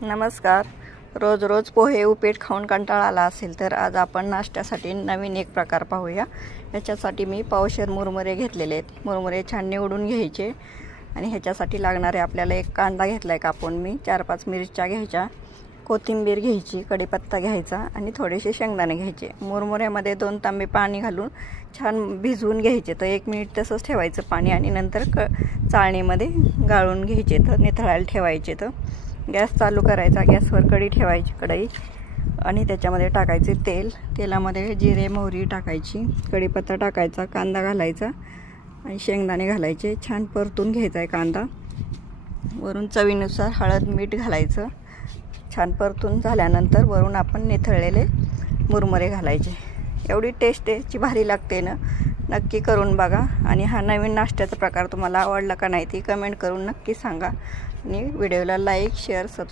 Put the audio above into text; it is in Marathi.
नमस्कार. रोज रोज पोहे उपीट खाऊन कंटाळा आला असेल तर आज आपण नाश्त्यासाठी नवीन एक प्रकार पाहूया. ह्याच्यासाठी मी पावशेर मुरमुरे घेतलेले आहेत. मुरमुरे छान निवडून घ्यायचे आणि ह्याच्यासाठी लागणारे आपल्याला एक कांदा घेतला आहे कापून मी, 4-5 मिरच्या घ्यायच्या, कोथिंबीर घ्यायची, कढीपत्ता घ्यायचा आणि थोडेसे शेंगदाणे घ्यायचे. मुरमुऱ्यामध्ये 2 तांबे पाणी घालून छान भिजवून घ्यायचे. तर 1 मिनिट तसंच ठेवायचं पाणी आणि नंतर चाळणीमध्ये गाळून घ्यायचे, तर निथळायला ठेवायचे. तर गॅस चालू करायचा, गॅसवर कढई ठेवायची, कढई आणि त्याच्यामध्ये टाकायचे तेल. तेलामध्ये जिरे मोहरी टाकायची, कढीपत्ता टाकायचा, कांदा घालायचा आणि शेंगदाणे घालायचे. छान परतून घ्यायचा आहे कांदा. वरून चवीनुसार हळद मीठ घालायचं. छान परतून झाल्यानंतर वरून आपण निथळलेले मुरमुरे घालायचे. एवढी टेस्ट याची भारी लागते ना, नक्की करून बघा. आणि हा नवीन नाश्त्याचा प्रकार तुम्हाला आवडला का नाही ती कमेंट करून नक्की सांगा. आणि व्हिडिओला लाईक शेअर सबस्क्राईब